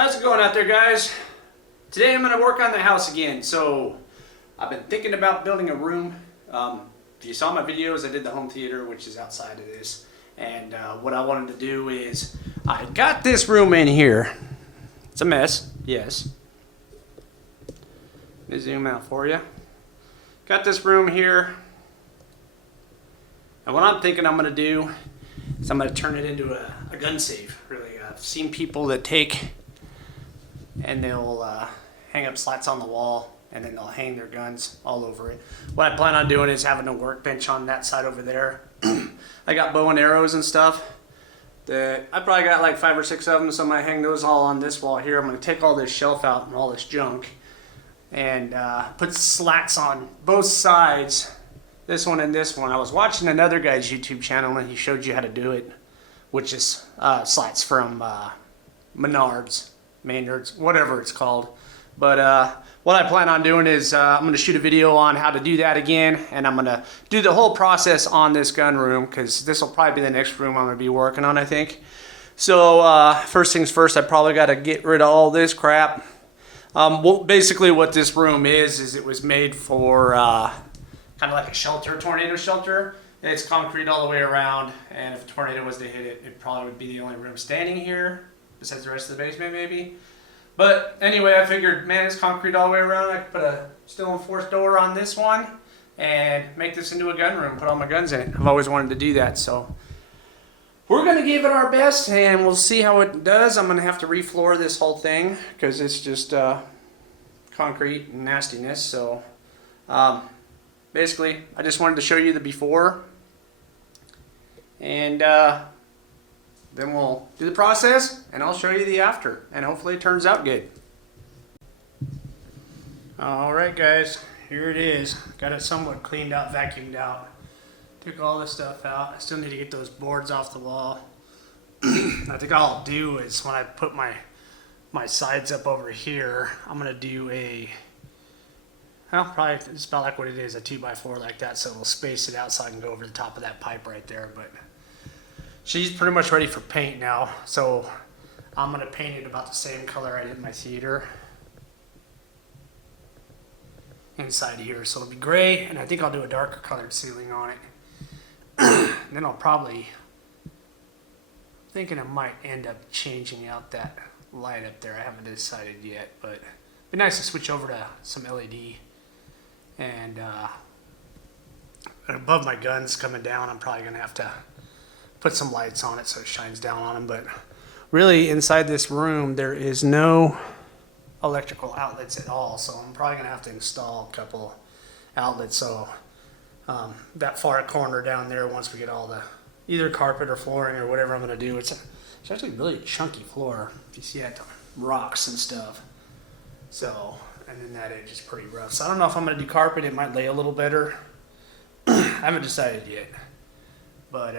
How's it going out there, guys? Today I'm going to work on the house again. So I've been thinking about building a room. If you saw my videos, I did the home theater, which is outside of this. And what I wanted to do is, I got this room in here. It's a mess, yes. Let me zoom out for you. Got this room here. And what I'm thinking I'm going to do is I'm going to turn it into a gun safe, really. I've seen people that take and they'll hang up slats on the wall and then they'll hang their guns all over it. What I plan on doing is having a workbench on that side over there. I got bow and arrows and stuff. I probably got like 5 or 6 of them, so I'm going to hang those all on this wall here. I'm going to take all this shelf out and all this junk and put slats on both sides, this one and this one. I was watching another guy's YouTube channel and he showed you how to do it, which is slats from Menards, Maynards, whatever it's called. But what I plan on doing is I'm going to shoot a video on how to do that again, and I'm going to do the whole process on this gun room, because this will probably be the next room I'm going to be working on, I think. So first things first, I probably got to get rid of all this crap. Well, basically what this room is it was made for kind of like a shelter, tornado shelter. It's concrete all the way around, and if a tornado was to hit it, it probably would be the only room standing here, besides the rest of the basement maybe. But anyway, I figured, man, it's concrete all the way around. I could put a steel enforced door on this one and make this into a gun room, put all my guns in it. I've always wanted to do that, so we're going to give it our best and we'll see how it does. I'm going to have to refloor this whole thing because it's just concrete and nastiness. So basically, I just wanted to show you the before, and then we'll do the process and I'll show you the after, and hopefully it turns out good. Alright guys, here it is. Got it somewhat cleaned out, vacuumed out. Took all this stuff out. I still need to get those boards off the wall. I think all I'll do is when I put my sides up over here, I'm going to do probably it's about like what it is, a 2x4 like that, so it'll space it out so I can go over the top of that pipe right there. But she's pretty much ready for paint now, so I'm going to paint it about the same color I did in my theater inside here. So it'll be gray, and I think I'll do a darker colored ceiling on it. And then I'll probably, thinking I might end up changing out that light up there. I haven't decided yet, but it'd be nice to switch over to some LED. And above my guns coming down, I'm probably going to have to put some lights on it so it shines down on them. But really, inside this room, there is no electrical outlets at all, so I'm probably going to have to install a couple outlets. So that far corner down there, once we get all the either carpet or flooring or whatever I'm going to do, it's actually really a chunky floor if you see that, rocks and stuff. So, and then that edge is pretty rough. So I don't know if I'm going to do carpet. It might lay a little better. I haven't decided yet, but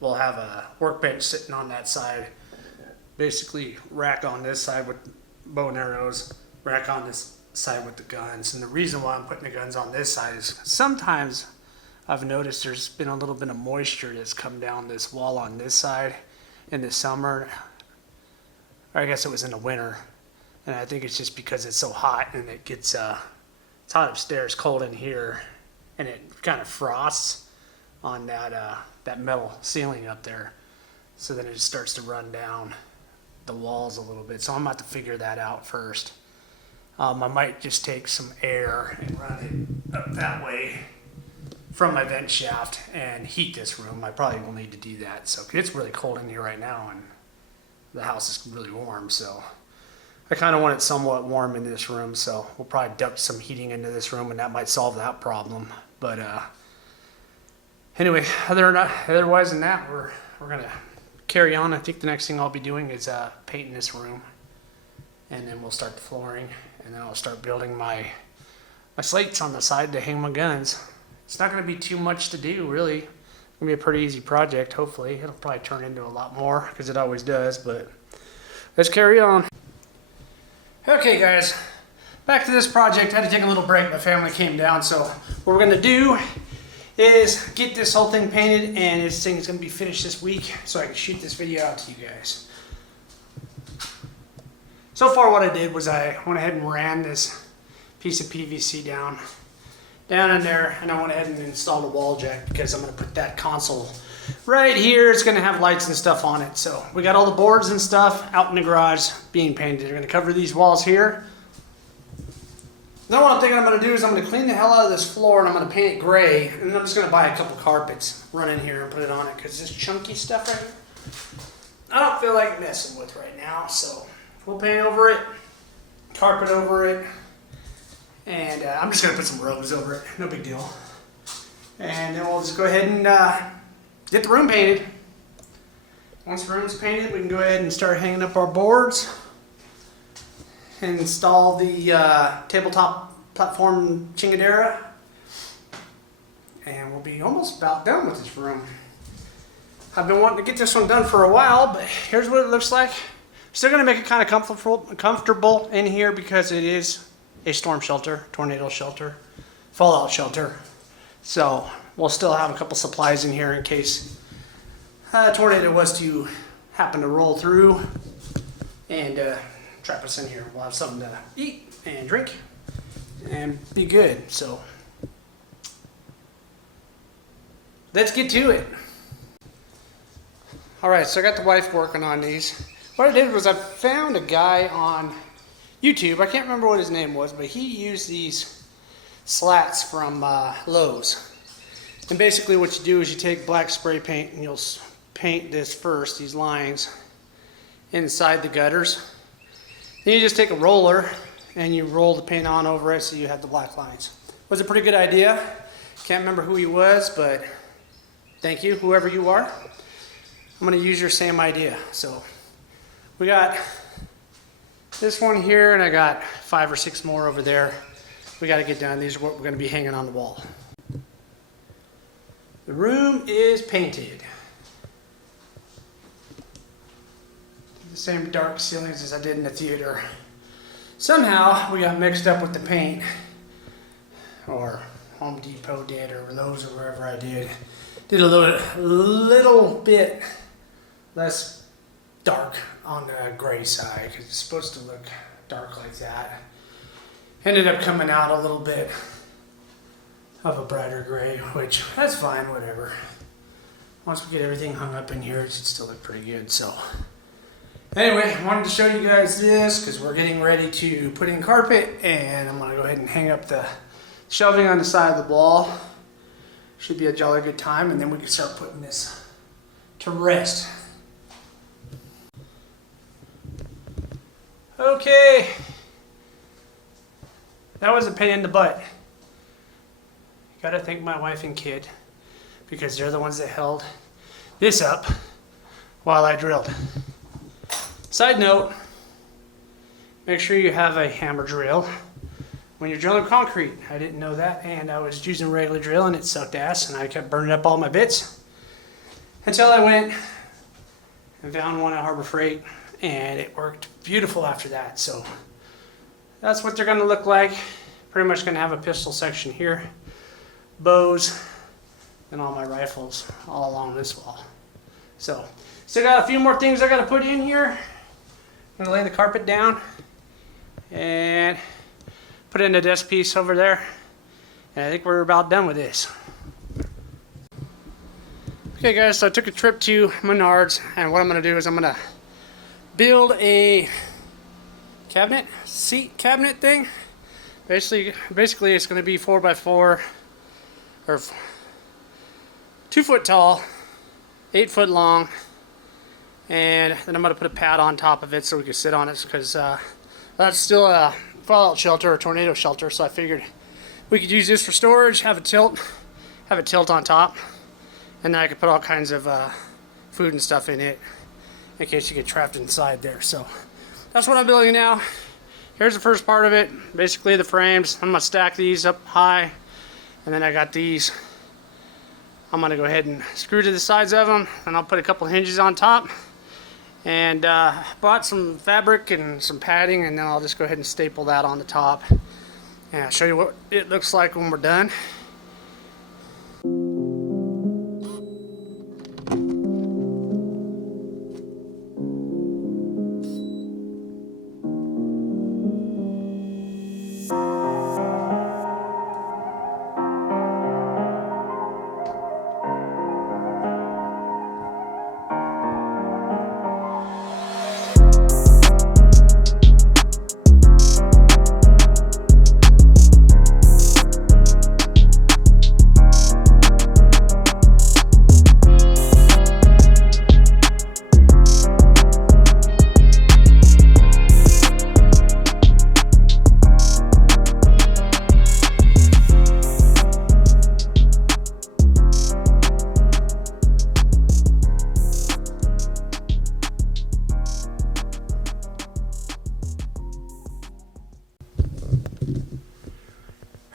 we'll have a workbench sitting on that side, basically rack on this side with bow and arrows, rack on this side with the guns. And the reason why I'm putting the guns on this side is sometimes I've noticed there's been a little bit of moisture that's come down this wall on this side in the summer, or I guess it was in the winter, and I think it's just because it's so hot and it gets it's hot upstairs, cold in here, and it kind of frosts on that metal ceiling up there, so then it just starts to run down the walls a little bit. So I'm about to figure that out first. I might just take some air and run it up that way from my vent shaft and heat this room. I probably will need to do that. So it's really cold in here right now and the house is really warm, so I kind of want it somewhat warm in this room, so we'll probably duct some heating into this room and that might solve that problem. But anyway, otherwise than that, we're gonna carry on. I think the next thing I'll be doing is painting this room, and then we'll start the flooring, and then I'll start building my slates on the side to hang my guns. It's not going to be too much to do, really. It's going to be a pretty easy project, hopefully. It'll probably turn into a lot more, because it always does, but let's carry on. Okay, guys, back to this project. I had to take a little break. My family came down, so what we're going to do is get this whole thing painted, and this thing is going to be finished this week so I can shoot this video out to you guys. So far what I did was I went ahead and ran this piece of PVC down in there, and I went ahead and installed a wall jack because I'm going to put that console right here. It's going to have lights and stuff on it. So we got all the boards and stuff out in the garage being painted. We're going to cover these walls here. Then what I'm thinking I'm going to do is I'm going to clean the hell out of this floor, and I'm going to paint it gray, and then I'm just going to buy a couple carpets, run in here and put it on it, because this chunky stuff right here, I don't feel like messing with right now. So we'll paint over it, carpet over it, and I'm just going to put some robes over it, no big deal. And then we'll just go ahead and get the room painted. Once the room's painted, we can go ahead and start hanging up our boards and install the tabletop platform chingadera. And we'll be almost about done with this room. I've been wanting to get this one done for a while, but here's what it looks like. Still going to make it kind of comfortable in here because it is a storm shelter, tornado shelter, fallout shelter. So we'll still have a couple supplies in here in case a tornado was to happen to roll through and trap us in here. We'll have something to eat and drink and be good. So let's get to it. All right, so I got the wife working on these. What I did was I found a guy on YouTube. I can't remember what his name was, but he used these slats from Lowe's. And basically what you do is you take black spray paint and you'll paint this first, these lines inside the gutters. Then you just take a roller and you roll the paint on over it so you have the black lines. Was a pretty good idea. Can't remember who he was, but thank you, whoever you are. I'm going to use your same idea. So we got this one here, and I got 5 or 6 more over there. We got to get done. These are what we're going to be hanging on the wall. The room is painted. The same dark ceilings as I did in the theater. Somehow we got mixed up with the paint, or Home Depot did, or Lowe's, or wherever I did. Did a little bit less dark on the gray side because it's supposed to look dark like that. Ended up coming out a little bit of a brighter gray, which that's fine, whatever. Once we get everything hung up in here, it should still look pretty good. So anyway, I wanted to show you guys this because we're getting ready to put in carpet, and I'm going to go ahead and hang up the shelving on the side of the wall. Should be a jolly good time, and then we can start putting this to rest. Okay, that was a pain in the butt. Gotta thank my wife and kid because they're the ones that held this up while I drilled. Side note, make sure you have a hammer drill when you're drilling concrete. I didn't know that, and I was using a regular drill and it sucked ass, and I kept burning up all my bits until I went and found one at Harbor Freight, and it worked beautiful after that. So that's what they're going to look like. Pretty much going to have a pistol section here, bows, and all my rifles all along this wall. So still got a few more things I got to put in here. I'm going to lay the carpet down and put in the desk piece over there, and I think we're about done with this. Okay guys, so I took a trip to Menards, and what I'm going to do is I'm going to build a seat cabinet thing. Basically it's going to be 4x4 or 2 foot tall, 8 foot long, and then I'm going to put a pad on top of it so we can sit on it, because that's still a fallout shelter or tornado shelter. So I figured we could use this for storage, have it tilt on top, and then I could put all kinds of food and stuff in it in case you get trapped inside there. So that's what I'm building now. Here's the first part of it, basically the frames. I'm going to stack these up high, and then I got these. I'm going to go ahead and screw to the sides of them, and I'll put a couple hinges on top, and bought some fabric and some padding, and then I'll just go ahead and staple that on the top, and I'll show you what it looks like when we're done.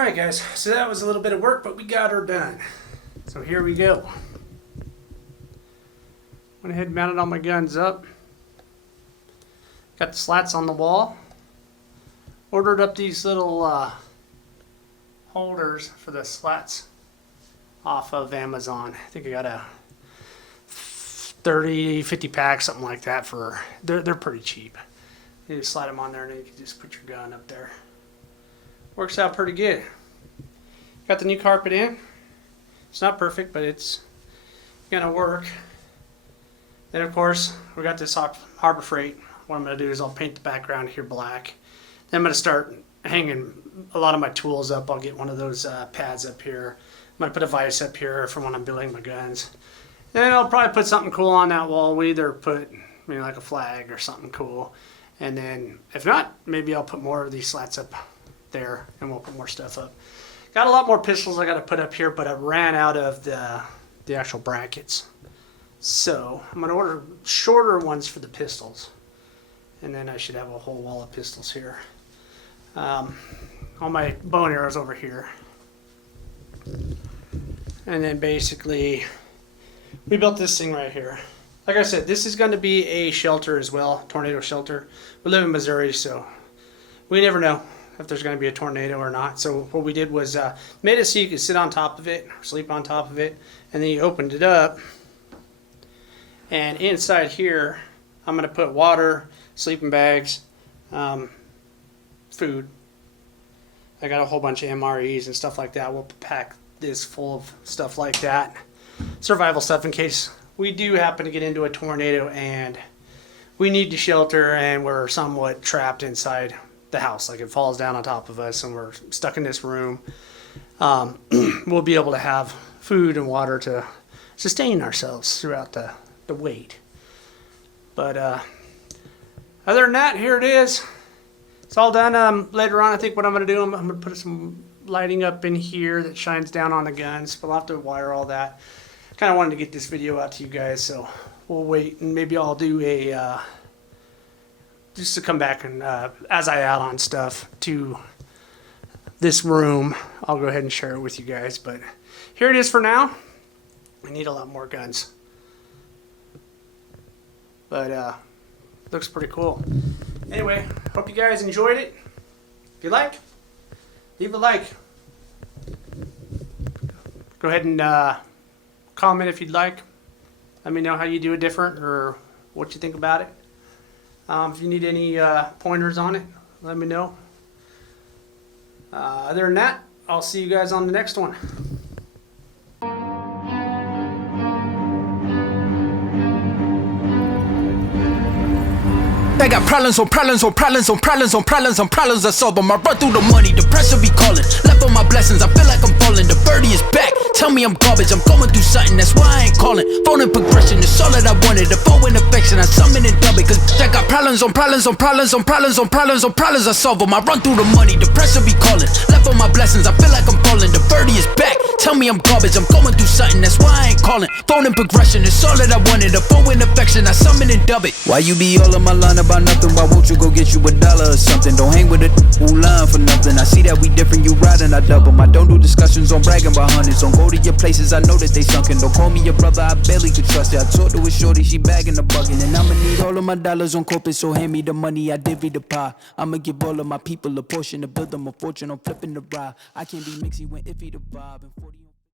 Alright guys, so that was a little bit of work, but we got her done. So here we go. Went ahead and mounted all my guns up. Got the slats on the wall. Ordered up these little holders for the slats off of Amazon. I think I got a 30, 50 pack, something like that. They're pretty cheap. You just slide them on there and then you can just put your gun up there. Works out pretty good. Got the new carpet in. It's not perfect, but it's gonna work. Then of course, we got this Harbor Freight. What I'm gonna do is I'll paint the background here black. Then I'm gonna start hanging a lot of my tools up. I'll get one of those pads up here. I'm gonna put a vise up here for when I'm building my guns. Then I'll probably put something cool on that wall. We either put maybe like a flag or something cool. And then if not, maybe I'll put more of these slats up there and we'll put more stuff up. Got a lot more pistols I gotta put up here, but I ran out of the actual brackets. So I'm gonna order shorter ones for the pistols. And then I should have a whole wall of pistols here. All my bow and arrows over here. And then basically, we built this thing right here. Like I said, this is going to be a shelter as well, tornado shelter. We live in Missouri, so we never know if there's going to be a tornado or not. So what we did was made it so you could sit on top of it, or sleep on top of it, and then you opened it up. And inside here, I'm going to put water, sleeping bags, food. I got a whole bunch of MREs and stuff like that. We'll pack this full of stuff like that. Survival stuff in case we do happen to get into a tornado and we need to shelter and we're somewhat trapped inside the house. Like it falls down on top of us and we're stuck in this room. We'll be able to have food and water to sustain ourselves throughout the wait. But other than that, here it is. It's all done. Later on, I think what I'm going to do, I'm going to put some lighting up in here that shines down on the guns. But I'll have to wire all that. Kind of wanted to get this video out to you guys, so we'll wait. And maybe I'll do a, just to come back and as I add on stuff to this room, I'll go ahead and share it with you guys. But here it is for now. I need a lot more guns. But looks pretty cool. Anyway, hope you guys enjoyed it. If you like, leave a like. Go ahead and comment if you'd like. Let me know how you do it different or what you think about it. If you need any pointers on it, let me know. Other than that, I'll see you guys on the next one. I got problems on problems on problems on problems on problems on problems I solve them. I run through the money, the pressure be calling. Left on my blessings, I feel like I'm falling. The birdie is back, tell me I'm garbage. I'm going through something, that's why I ain't calling. Phone and progression, it's all that I wanted. The phone and affection, I summon and dub it. Cause I got problems on problems on problems on problems on problems on problems I solve them. I run through the money, the pressure be calling. Left on my blessings, I feel like I'm falling. The birdie is back, tell me I'm garbage. I'm going through something, that's why I ain't calling. Phone and progression, it's all that I wanted. The phone and affection, I summon and dub it. Why you be all in my line about nothing? Why won't you go get you $1 or something? Don't hang with it who lying for nothing. I see that we different, you riding, I double. I don't do discussions on bragging about hundreds. Don't go to your places, I know that they sunken. Don't call me your brother, I barely could trust it. I talked to a shorty, she bagging the bucket. And I'ma need all of my dollars on corporate, so hand me the money, I divvy the pie. I'ma give all of my people a portion to build them a fortune. I'm flipping the ride. I can't be mixy when iffy the vibe. And 40